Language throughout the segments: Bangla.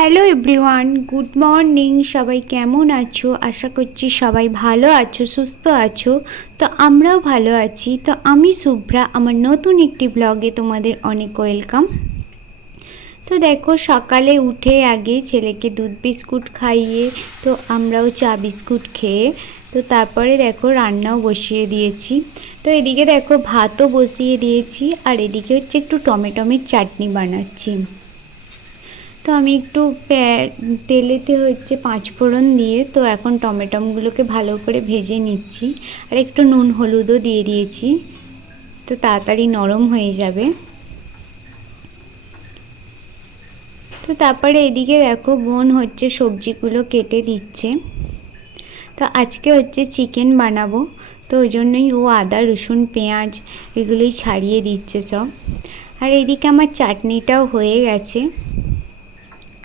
Hello everyone, good morning. সবাই কেমন আছো? আশা করছি সবাই ভালো আছো, সুস্থ আছো। তো আমরাও ভালো আছি। তো আমি শুভ্রা, আমার নতুন একটি ব্লগে তোমাদের অনেক ওয়েলকাম। তো দেখো, সকালে উঠে আগে ছেলেকে দুধ বিস্কুট খাইয়ে তো আমরাও চা বিস্কুট খেয়ে তো তারপরে দেখো রান্নাও বসিয়ে দিয়েছি। তো এদিকে দেখো ভাতও বসিয়ে দিয়েছি, আর এদিকে হচ্ছে একটু টমেটোমের চাটনি বানাচ্ছি। তো আমি একটু তেলেতে হচ্ছে 5 ফোড়ন দিয়ে তো এখন টমেটোগুলোকে ভালো করে ভেজে নিচ্ছি, আর একটু নুন হলুদও দিয়ে দিয়েছি, তো তাড়াতাড়ি নরম হয়ে যাবে। তো তারপরে এদিকে দেখো বোন হচ্ছে সবজিগুলো কেটে দিচ্ছে। তো আজকে হচ্ছে চিকেন বানাবো, তো ওই জন্যই ও আদা রসুন পেঁয়াজ এগুলোই ছাড়িয়ে দিচ্ছে সব। আর এদিকে আমার চাটনিটাও হয়ে গেছে,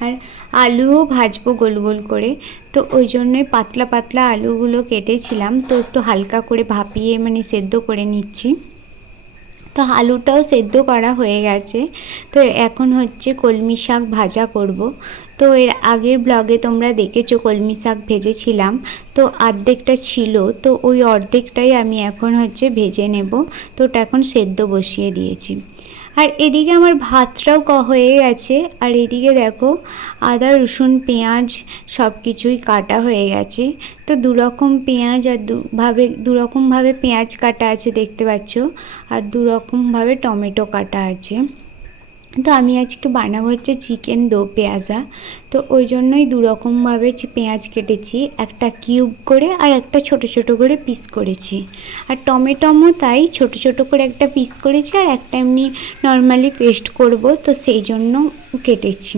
আর আলুও ভাজবো গোল গোল করে। তো ওই জন্যই পাতলা পাতলা আলুগুলো কেটেছিলাম, তো একটু হালকা করে ভাপিয়ে সেদ্ধ করে নিচ্ছি। তো আলুটাও সেদ্ধ করা হয়ে গেছে। তো এখন হচ্ছে কলমি শাক ভাজা করব। তো এর আগের ব্লগে তোমরা দেখেছো কলমি শাক ভেজেছিলাম, তো অর্ধেকটা ছিল, তো ওই অর্ধেকটাই আমি এখন হচ্ছে ভেজে নেব। তো ওটা এখন সেদ্ধ বসিয়ে দিয়েছি। আর এদিকে আমার ভাতটাও হয়ে গেছে, আর এদিকে দেখো আদা রসুন পেঁয়াজ সব কিছুই কাটা হয়ে গেছে। তো দুরকম পেঁয়াজ আর দুরকমভাবে পেঁয়াজ কাটা আছে দেখতে পাচ্ছ, আর দুরকমভাবে টমেটো কাটা আছে। তো আমি আজকে বানাবো হচ্ছে চিকেন দো পেঁয়াজা। তো ওই জন্যই দুরকমভাবে পেঁয়াজ কেটেছি, একটা কিউব করে আর একটা ছোট ছোট করে পিস করেছি। আর টমেটোও তাই ছোট ছোট করে একটা পিস করেছি, আর একটা এমনি নর্মালি পেস্ট করব, তো সেই জন্য কেটেছি।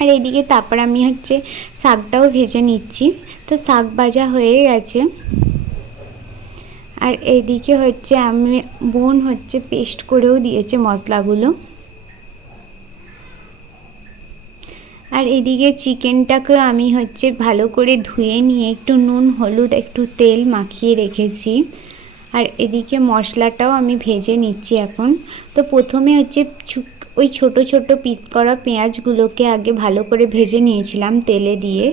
আর এইদিকে তারপর আমি হচ্ছে শাকটাও ভেজে নিচ্ছি। তো শাক ভাজা হয়ে গেছে, আর এইদিকে হচ্ছে বোন হচ্ছে পেস্ট করেও দিয়েছে মশলাগুলো। আর এদিকে চিকেনটাকে আমি হচ্ছে ভালো করে ধুয়ে নিয়ে একটু নুন হলুদ একটু তেল মাখিয়ে রেখেছি। আর এদিকে মশলাটাও আমি ভেজে নিচ্ছি এখন। তো প্রথমে হচ্ছে ওই ছোট ছোট পিস করা পেঁয়াজগুলোকে আগে ভালো করে ভেজে নিয়েছিলাম তেলে দিয়ে।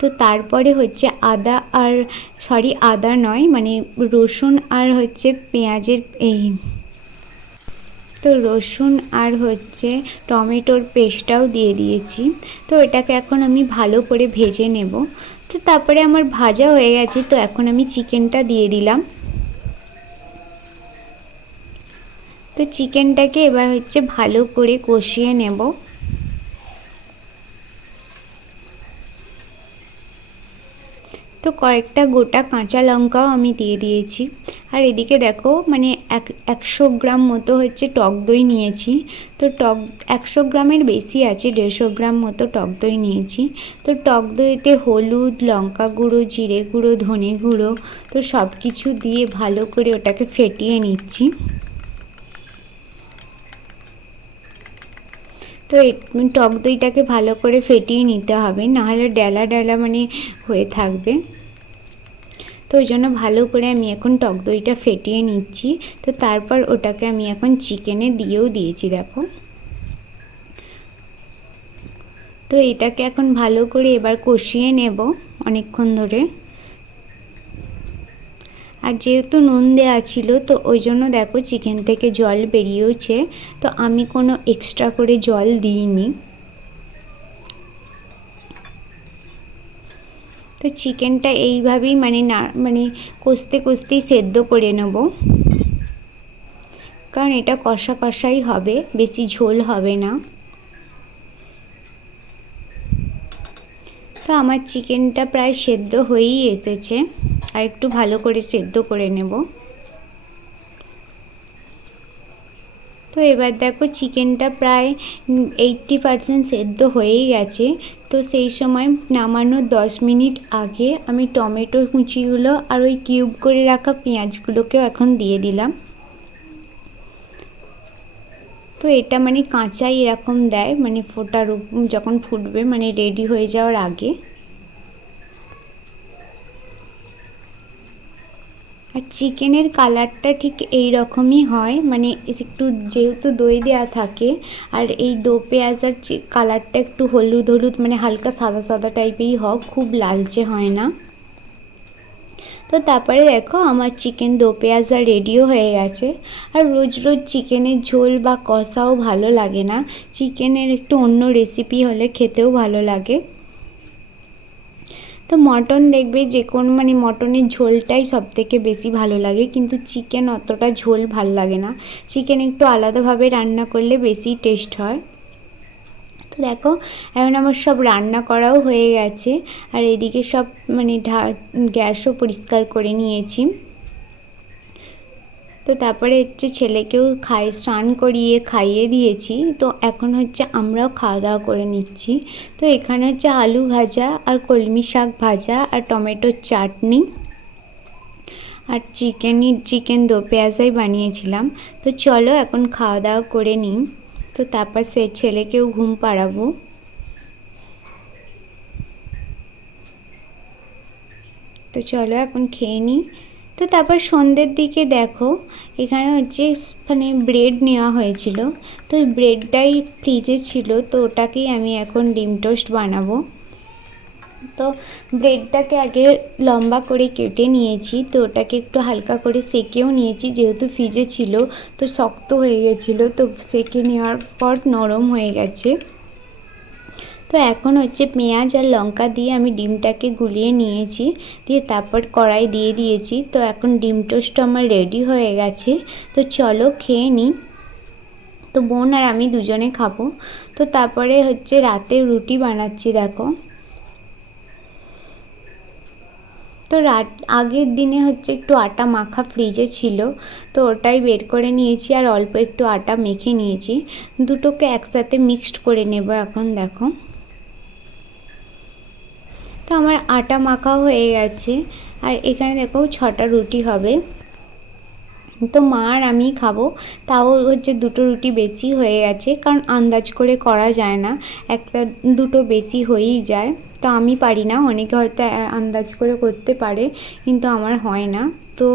তো তারপরে হচ্ছে আদা নয় রসুন আর হচ্ছে পেঁয়াজের তো রসুন আর হচ্ছে টমেটোর পেস্টটাও দিয়ে দিয়েছি। তো এটাকে এখন আমি ভালো করে ভেজে নেব। তো তারপরে আমার ভাজা হয়ে গেছে, তো এখন আমি চিকেনটা দিয়ে দিলাম। তো চিকেনটাকে এবার হচ্ছে ভালো করে কষিয়ে নেব। তো কয়েকটা গোটা কাঁচা লঙ্কাও আমি দিয়ে দিয়েছি। আর এদিকে দেখো 100 গ্রাম মতো হচ্ছে টক দই নিয়েছি। তো 100 গ্রামের বেশি আছে, 150 গ্রাম মতো টক দই নিয়েছি। তো টক দইতে হলুদ লঙ্কা গুঁড়ো জিরে গুঁড়ো ধনে গুঁড়ো তো সব কিছু দিয়ে ভালো করে ওটাকে ফেটিয়ে নিচ্ছি। তো টক দইটাকে ভালো করে ফেটিয়ে নিতে হবে, নাহলে ডেলা ডেলা হয়ে থাকবে। তো ওই জন্য ভালো করে আমি এখন টক দইটা ফেটিয়ে নিচ্ছি। তো তারপর ওটাকে আমি এখন চিকেনে দিয়েও দিয়েছি দেখো। তো এটাকে এখন ভালো করে এবার কষিয়ে নেব অনেকক্ষণ ধরে। আর যেহেতু নুন দেওয়া ছিল, তো ওই জন্য দেখো চিকেন থেকে জল বেরিয়েছে। তো আমি কোনো এক্সট্রা করে জল দিইনি। তো চিকেনটা এইভাবেই কষতে কষতেই সেদ্ধ করে নেব, কারণ এটা কষা কষাই হবে, বেশি ঝোল হবে না। তো আমার চিকেনটা প্রায় সেদ্ধ হয়েই এসেছে, আর একটু ভালো করে সেদ্ধ করে নেব। তো এবার দেখো চিকেনটা প্রায় 80% সেদ্ধ হয়েই গেছে। তো সেই সময় নামানোর 10 মিনিট আগে আমি টমেটো কুচিগুলো আর ওই কিউব করে রাখা পেঁয়াজগুলোকেও এখন দিয়ে দিলাম। তো এটা কাঁচাই এরকম দেয়, ফোটার যখন ফুটবে রেডি হয়ে যাওয়ার আগে। আর চিকেনের কালারটা ঠিক এই রকমই হয়, মানে একটু যেহেতু দই দেওয়া থাকে আর এই দো পেঁয়াজার কালারটা একটু হলুদ হলুদ মানে হালকা সাদা সাদা টাইপেরই হোক, খুব লালচে হয় না। তো তারপরে দেখো আমার চিকেন দো পেঁয়াজা রেডিও হয়ে গেছে। আর রোজ রোজ চিকেনের ঝোল বা কষাও ভালো লাগে না, চিকেনের একটু অন্য রেসিপি হলে খেতেও ভালো লাগে। তো মটন দেখবে যে কোনো মানে মটনের ঝোলটাই সবথেকে বেশি ভালো লাগে, কিন্তু চিকেন অতটা ঝোল ভাল লাগে না, চিকেন একটু আলাদাভাবে রান্না করলে বেশি টেস্ট হয়। তো দেখো এখন আমার সব রান্না করাও হয়ে গেছে, আর এদিকে সব মানে গ্যাসও পরিষ্কার করে নিয়েছি। তো তারপরে হচ্ছে ছেলেকেও স্নান করিয়ে খাইয়ে দিয়েছি। তো এখন হচ্ছে আমরাও খাওয়া দাওয়া করে নিচ্ছি। তো এখানে হচ্ছে আলু ভাজা আর কলমি শাক ভাজা আর টমেটোর চাটনি আর চিকেন দো পেঁয়াজাই বানিয়েছিলাম। তো চলো এখন খাওয়া দাওয়া করে নিই। তো তারপর ছেলেকেও ঘুম পাড়াবো। তো চলো এখন খেয়ে নিই। তো তারপর সন্ধ্যের দিকে দেখো এখানে হচ্ছে মানে ব্রেড নেওয়া হয়েছিল, তো ওই ব্রেডটাই ফ্রিজে ছিল, তো ওটাকেই আমি এখন ডিম টোস্ট বানাবো। তো ব্রেডটাকে আগে লম্বা করে কেটে নিয়েছি, তো ওটাকে একটু হালকা করে সেকেও নিয়েছি, যেহেতু ফ্রিজে ছিল তো শক্ত হয়ে গেছিলো, তো সেকে নেওয়ার পর নরম হয়ে গেছে। তো এখন হচ্ছে পেঁয়াজ আর লঙ্কা দিয়ে আমি ডিমটাকে গুলিয়ে নিয়েছি, দিয়ে তারপর কড়াই দিয়ে দিয়েছি। তো এখন ডিম টোস্ট আমার রেডি হয়ে গেছে। তো চলো খেয়ে নিই। তো বোন আর আমি দুজনে খাবো। তো তারপরে হচ্ছে রাতে রুটি বানাচ্ছি দেখো। তো আগের দিনে হচ্ছে একটু আটা মাখা ফ্রিজে ছিল, তো ওটাই বের করে নিয়েছি আর অল্প একটু আটা মেখে নিয়েছি, দুটোকে একসাথে মিক্সড করে নেব এখন দেখো। তো আমার আটা মাখাও হয়ে গেছে, আর এখানে দেখো 6টা রুটি হবে। তো মা আর আমি খাবো, তাও হচ্ছে 2টো রুটি বেশি হয়ে গেছে, কারণ আন্দাজ করে করা যায় না, একটা দুটো বেশি হয়েই যায়। তো আমি পারি না, অনেকে হয়তো আন্দাজ করে করতে পারে, কিন্তু আমার হয় না। তো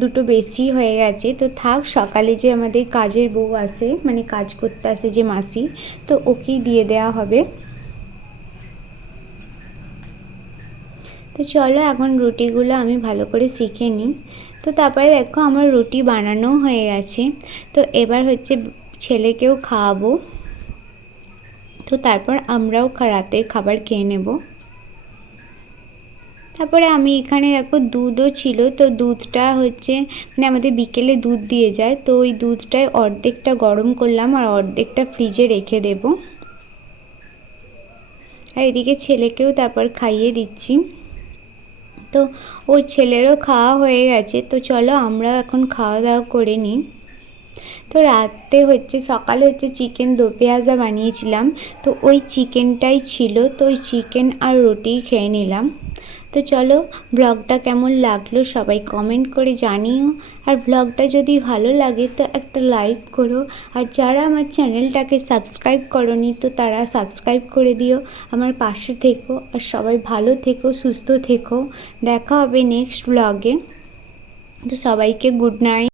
2টো বেশি হয়ে গেছে, তো থাক, সকালে যে আমাদের কাজের বউ আসে মানে কাজ করতে আসে যে মাসি, তো ওকেই দিয়ে দেওয়া হবে। তো চলো এখন রুটিগুলো আমি ভালো করে শিখে নিই। তো তারপরে দেখো আমার রুটি বানানো হয়ে গেছে। তো এবার হচ্ছে ছেলেকেও খাওয়াবো, তো তারপর আমরাও রাতের খাবার খেয়ে নেব। তারপরে আমি এখানে দেখো দুধও ছিল, তো দুধটা হচ্ছে মানে আমাদের বিকেলে দুধ দিয়ে যায়, তো ওই দুধটায় অর্ধেকটা গরম করলাম আর অর্ধেকটা ফ্রিজে রেখে দেব। আর এদিকে ছেলেকেও তারপর খাইয়ে দিচ্ছি। তো ওর ছেলেরও খাওয়া হয়ে গেছে। তো চলো আমরা এখন খাওয়া দাওয়া করে নিই। তো রাতে হচ্ছে সকালে হচ্ছে চিকেন দো পেঁয়াজা বানিয়েছিলাম, তো ওই চিকেনটাই ছিল, তো ওই চিকেন আর রুটি খেয়ে নিলাম। তো চলো, ব্লগটা কেমন লাগলো সবাই কমেন্ট করে জানিও, আর ব্লগটা যদি ভালো লাগে তো একটা লাইক করো, আর যারা আমার চ্যানেলটাকে সাবস্ক্রাইব করোনি তো তারা সাবস্ক্রাইব করে দিও, আমার পাশে থেকো, আর সবাই ভালো থেকো, সুস্থ থেকো। দেখা হবে নেক্সট ব্লগে। তো সবাইকে গুড নাইট।